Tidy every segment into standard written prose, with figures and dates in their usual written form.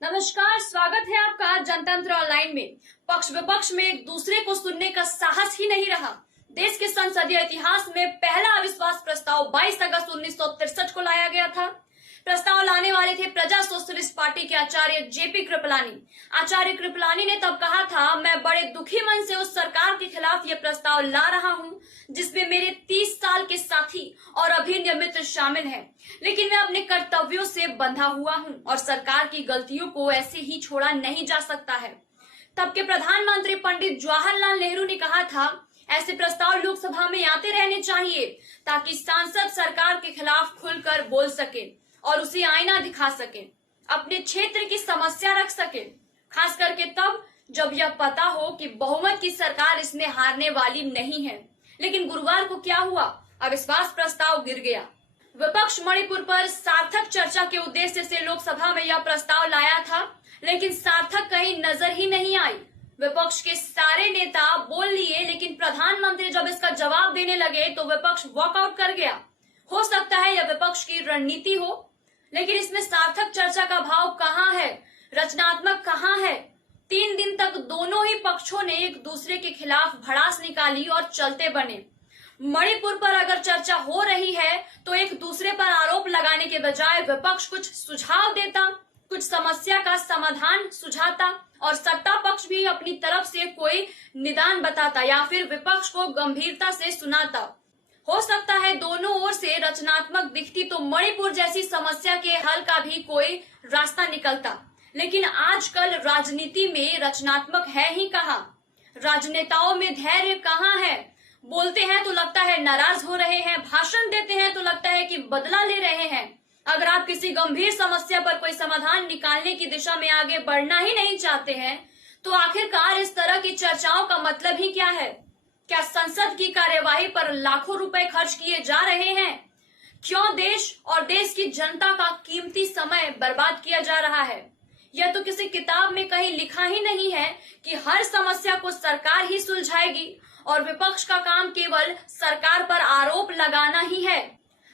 नमस्कार, स्वागत है आपका जनतंत्र ऑनलाइन में। पक्ष विपक्ष में एक दूसरे को सुनने का साहस ही नहीं रहा। देश के संसदीय इतिहास में पहला अविश्वास प्रस्ताव 22 अगस्त 1963 को लाया गया था। प्रस्ताव लाने वाले थे प्रजा सोशलिस्ट पार्टी के आचार्य जेपी कृपलानी। आचार्य कृपलानी ने तब कहा था, मैं बड़े दुखी मन से उस सरकार के खिलाफ ये प्रस्ताव ला रहा हूँ जिसमें मेरे 30 साल के साथी और अभिन्न मित्र शामिल हैं, लेकिन मैं अपने कर्तव्यों से बंधा हुआ हूँ और सरकार की गलतियों को ऐसे ही छोड़ा नहीं जा सकता है। तब के प्रधानमंत्री पंडित जवाहरलाल नेहरू ने कहा था, ऐसे प्रस्ताव लोकसभा में आते रहने चाहिए ताकि सांसद सरकार के खिलाफ खुलकर बोल सके और उसे आईना दिखा सके, अपने क्षेत्र की समस्या रख सके, खास करके तब जब यह पता हो कि बहुमत की सरकार इसमें हारने वाली नहीं है। लेकिन गुरुवार को क्या हुआ? अविश्वास प्रस्ताव गिर गया। विपक्ष मणिपुर पर सार्थक चर्चा के उद्देश्य से लोकसभा में यह प्रस्ताव लाया था, लेकिन सार्थक कहीं नजर ही नहीं आई। विपक्ष के सारे नेता बोल लिए, लेकिन प्रधानमंत्री जब इसका जवाब देने लगे तो विपक्ष वॉकआउट कर गया। हो सकता है यह विपक्ष की रणनीति हो, लेकिन इसमें सार्थक चर्चा का भाव कहाँ है, रचनात्मक कहाँ है? 3 दिन तक दोनों ही पक्षों ने एक दूसरे के खिलाफ भड़ास निकाली और चलते बने। मणिपुर पर अगर चर्चा हो रही है तो एक दूसरे पर आरोप लगाने के बजाय विपक्ष कुछ सुझाव देता, कुछ समस्या का समाधान सुझाता और सत्ता पक्ष भी अपनी तरफ से कोई निदान बताता या फिर विपक्ष को गंभीरता से सुनाता। हो सकता है दोनों ओर से रचनात्मक दिखती तो मणिपुर जैसी समस्या के हल का भी कोई रास्ता निकलता। लेकिन आजकल राजनीति में रचनात्मक है ही कहाँ? राजनेताओं में धैर्य कहाँ है? बोलते हैं तो लगता है नाराज हो रहे हैं, भाषण देते हैं तो लगता है कि बदला ले रहे हैं। अगर आप किसी गंभीर समस्या पर कोई समाधान निकालने की दिशा में आगे बढ़ना ही नहीं चाहते हैं तो आखिरकार इस तरह की चर्चाओं का मतलब ही क्या है? क्या संसद की कार्यवाही पर लाखों रुपए खर्च किए जा रहे हैं? क्यों देश और देश की जनता का कीमती समय बर्बाद किया जा रहा है? यह तो किसी किताब में कहीं लिखा ही नहीं है कि हर समस्या को सरकार ही सुलझाएगी और विपक्ष का काम केवल सरकार पर आरोप लगाना ही है।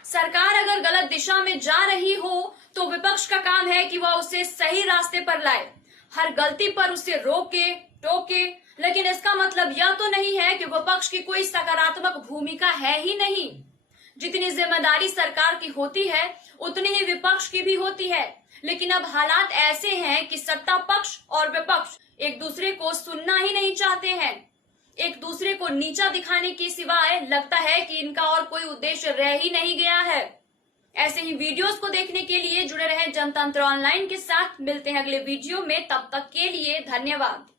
सरकार अगर गलत दिशा में जा रही हो तो विपक्ष का काम है कि वह उसे सही रास्ते पर लाए, हर गलती पर उसे रोके टोके। लेकिन इसका मतलब यह तो नहीं है कि विपक्ष की कोई सकारात्मक भूमिका है ही नहीं। जितनी जिम्मेदारी सरकार की होती है उतनी ही विपक्ष की भी होती है। लेकिन अब हालात ऐसे हैं कि सत्ता पक्ष और विपक्ष एक दूसरे को सुनना ही नहीं चाहते हैं। एक दूसरे को नीचा दिखाने के सिवाय लगता है कि इनका और कोई उद्देश्य रह ही नहीं गया है। ऐसे ही वीडियोस को देखने के लिए जुड़े रहें जनतंत्र ऑनलाइन के साथ। मिलते हैं अगले वीडियो में, तब तक के लिए धन्यवाद।